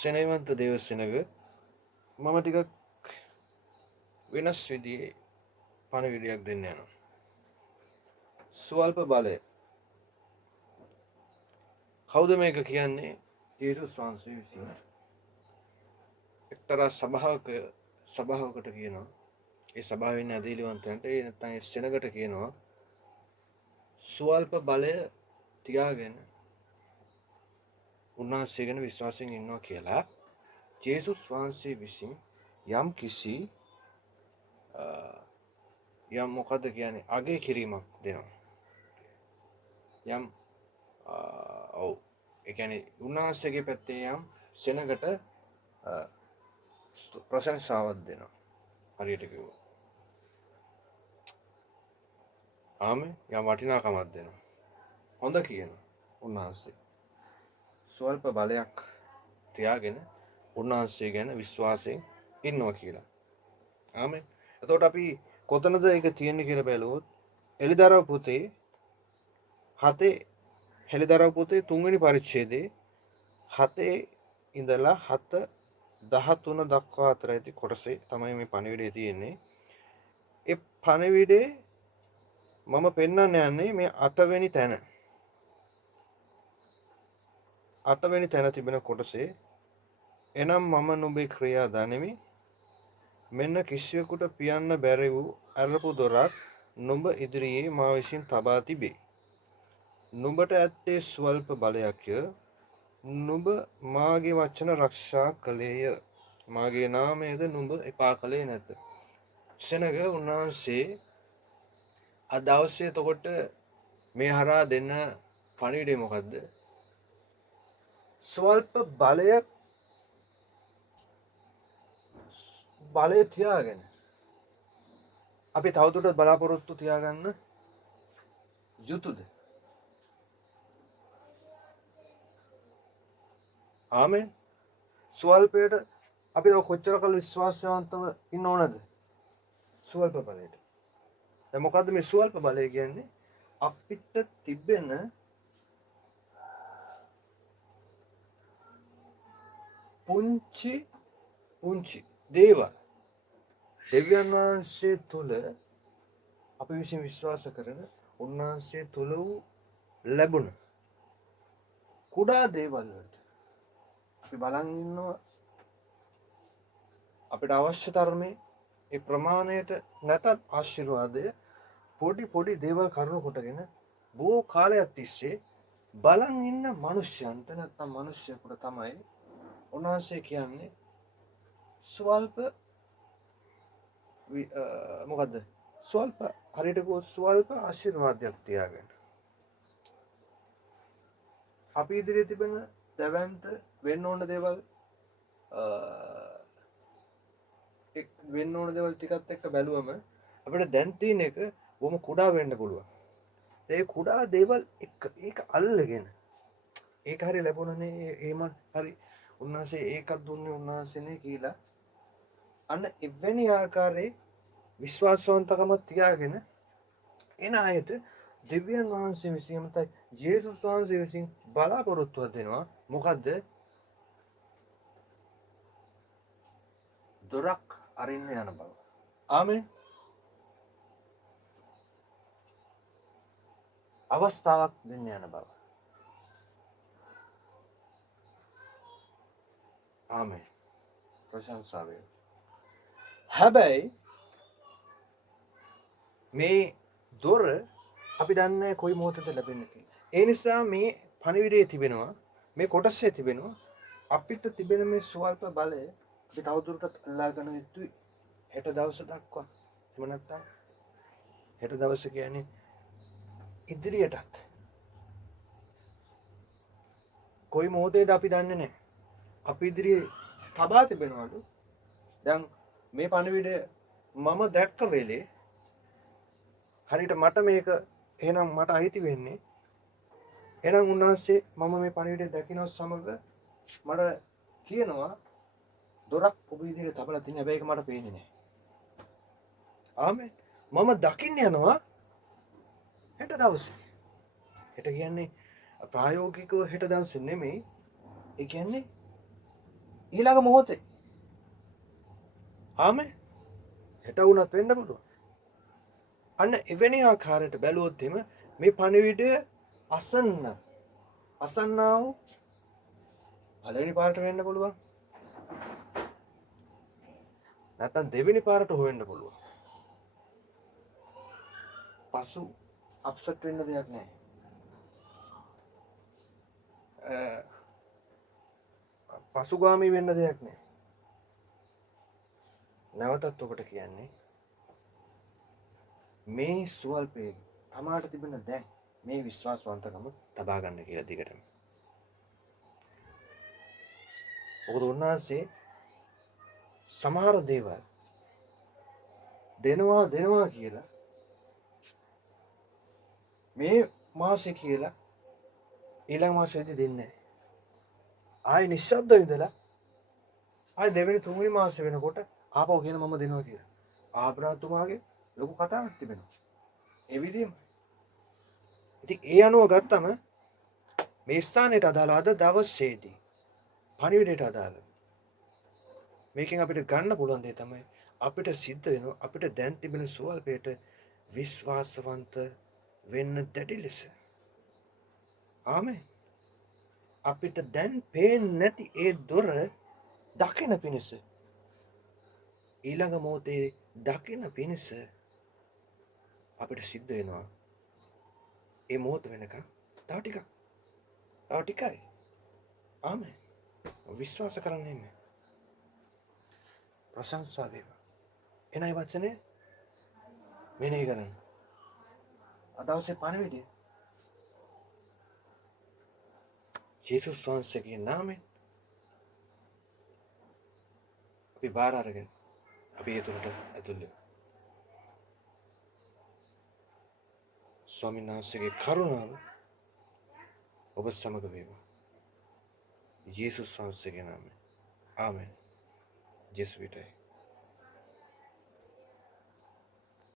සෙනෙවන්ත දේවසෙනග මම ටිකක් වෙනස් විදිහේ පණිවිඩයක් දෙන්න යනවා. ස්වල්ප බලය. කවුද මේක කියන්නේ? යේසුස් වහන්සේ විසින් එක්තරා සභාවකට කියනවා. ඒ සභාවේ ඉන්න ඇදහිලිවන්තයන්ට නැත්නම් ඒ සෙනගට කියනවා ස්වල්ප බලය තියාගෙන උන්වහන්සේ ගැන විශ්වාසයෙන් ඉන්නවා කියලා. යේසුස් වහන්සේ විසින් යම් මොකද්ද කියන්නේ අගය කිරීමක් දෙනවා. යම් ඔව් ඒ කියන්නේ උන්වහන්සේගේ පැත්තේ යම් සෙනගට ප්‍රශංසාවක් දෙනවා. හරියට කිව්වොත්. ආමේ යම් වටිනාකමක් දෙනවා. හොඳ කියනවා උන්වහන්සේ. ස්වල්ප බලයක් තියාගෙන උන්වහන්සේ ගැන විශ්වාසයෙන් ඉන්නවා කියලා. ආමේ. එතකොට අපි කොතනද ඒක තියෙන්නේ කියලා බැලුවොත් එළිදරව් පොතේ 3 වෙනි පරිච්ඡේදයේ 7 ඉඳලා 7:13 දක්වා අතර ඇති කොටසේ තමයි මේ පණිවිඩය තියෙන්නේ. ඒ පණිවිඩේ මම පෙන්වන්න යන්නේ මේ 8 වෙනි තැන තිබෙන කොටසේ. එනම් මම නුඹේ ක්‍රියා දනිමි. මෙන්න කිසිවෙකුට පියන්න බැරි වූ අරපු දොරක් නුඹ ඉදිරියේ මා විසින් තබා තිබේ. නුඹට ඇත්තේ ස්වල්ප බලයක්ය. නුඹ මාගේ වචන රක්ෂා කළේය. මාගේ නාමයද නුඹ එපා කළේ නැත. සෙනග උන්වහන්සේ අද දවසේ එතකොට මේ හරහා දෙන්න පණිවිඩය මොකද්ද? ස්වල්ප බලය තියාගෙන අපි තවදුරටත් බලාපොරොත්තු තියාගන්න යුතුද? ආමෙන්. ස්වල්පයට අපි කොච්චර කල් විශ්වාසවන්තව ඉන්න ඕනද? ස්වල්ප බලයට. දැන් මොකද්ද මේ ස්වල්ප බලය කියන්නේ? අපිට තිබෙන පුංචි දේවල් දෙවියන් වහන්සේ තුල අපි විසින් විශ්වාස කරන උන්වහන්සේ තුල වූ ලැබුණ කුඩා දේවල් වලට අපි බලන් ඉන්නවා. අපිට අවශ්‍ය තරමේ ඒ ප්‍රමාණයට නැතත් ආශිර්වාදය පොඩි දේවල් කරුණු කොටගෙන බොහෝ කාලයක් තිස්සේ බලන් ඉන්න මිනිස්යන්ට නැත්නම් මිනිස්සුන්ට තමයි උන්වහන්සේ කියන්නේ ස්වල්ප මොකද්ද? හරියට ස්වල්ප ආශිර්වාදයක් තියාගෙන අපි ඉදිරියේ තිබෙන දැවැන්ත වෙන්න ඕන දේවල් ටිකත් එක්ක බැලුවම අපිට දැන් තියෙන එක බොහොම කුඩා වෙන්න පුළුවන්. ඒ කුඩා දේවල් ඒක අල්ලගෙන ඒක හරි ලැබුණනේ එහෙම හරි උන්වහන්සේ ඒකක් දුන්නේ උන්වහන්සේනේ කියලා අන්න එවැනි ආකාරයේ විශ්වාසවන්තකමක් තියාගෙන එන අයට දෙවියන් වහන්සේ විසින් මතයි යේසුස් වහන්සේ විසින් බලාපොරොත්තුවක් දෙනවා. මොකද්ද? දොරක් අරින්න යන බව. ආමෙන්. අවස්ථාවක් දෙන්න යන බව. ආමෙන්. ප්‍රශංසා වේ. හැබැයි මේ දොර අපි දන්නේ කොයි මොහොතද ලැබෙන්නේ කියලා. ඒ නිසා මේ පණිවිඩයේ තිබෙනවා මේ කොටසේ තිබෙනවා අපිට තිබෙන මේ ස්වල්ප බලය අපි තවදුරටත් අල්ලාගෙන යුතුයි හෙට දවස දක්වා. එහෙම නැත්නම් හෙට දවස කියන්නේ ඉදිරියටත් කොයි මොහොතේද අපි දන්නේ නැහැ. අපි ඉදිරියේ තබා තිබෙනවලු. දැන් මේ පණිවිඩය මම දැක්ක වෙලේ හරියට මට මේක එහෙනම් මට අයිති වෙන්නේ. එහෙනම් උන්වහන්සේ මම මේ පණිවිඩය දැකිනවත් සමග මට කියනවා දොරක් ඔබ ඉදිරියේ තබලා තියෙන හැබැයි ඒක මට පේන්නේ නැහැ. ආමෙන්. මම දකින්න යනවා හෙට දවසේ. හෙට කියන්නේ ප්‍රායෝගිකව හෙට දවසේ නෙමෙයි. ඒ කියන්නේ ඊළඟ මොහොතේ ආමෙන් හෙට වුණත් වෙන්න පුළුවන්. අන්න එවැනි ආකාරයට බැලුවොත් එම මේ පණිවිඩය අසන්නා වූ පළවෙනි පාරට වෙන්න පුළුවන්. නැත්නම් දෙවෙනි පාරට හොයන්න පුළුවන්. පසු අප්සෙට් වෙන්න දෙයක් නැහැ. පසුගාමී වෙන්න දෙයක් නැහැ. නැවතත් ඔබට කියන්නේ මේ සුවල්පේ තමාට තිබෙන දැන් මේ විශ්වාසවන්තකම තබා ගන්න කියලා දිගටම. මොකද උන්වහන්සේ සමහර දේවල් දෙනවා කියලා මේ මාසේ කියලා ඊළඟ මාසෙදී දෙන්නේ නැහැ. ආයි නිශ්ශබ්ද ඉඳලා ආයි දෙවෙනි තුන්වෙනි මාසෙ වෙනකොට ආපහු කියන මම දෙනවා කියලා. ආබ්‍රාහතුමාගේ ලොකු කතාවක් තිබෙනවා. ඒ විදිහම. ඉතින් ඒ අනුව ගත්තම මේ ස්ථානයට අදාළ අද දවසේදී පණිවිඩයට අදාළ මේකෙන් අපිට ගන්න පුළුවන් දේ තමයි අපිට සිද්ධ වෙනවා අපිට දැන් තිබෙන සුවල්පයට විශ්වාසවන්ත වෙන්න දැඩි ලෙස. ආමෙන්. අපිට දැන් පේන්නේ නැති ඒ දොර දකින පිණිස ඊළඟ මොහොතේ දකින පිණිස අපිට සිද්ධ වෙනවා ඒ මොහොත වෙනකන් තව ටිකයි. ආමෙන්. විශ්වාස කරන්නේ නැහැ. ප්‍රශංසා වේවා. එනයි වචනේ මෙනෙහි කරන්න. අදවසේ පණිවිඩය ජේසුස් වහන්සේගේ නාමයෙන් අපි බාර අරගෙන අපි ඒ තුනට ඇතුල් වෙමු. ස්වාමීන් වහන්සේගේ කරුණාව ඔබ සමග වේවා. ජේසුස් වහන්සේගේ නාමයෙන්. ආමෙන්. ජේසුස් විටයි.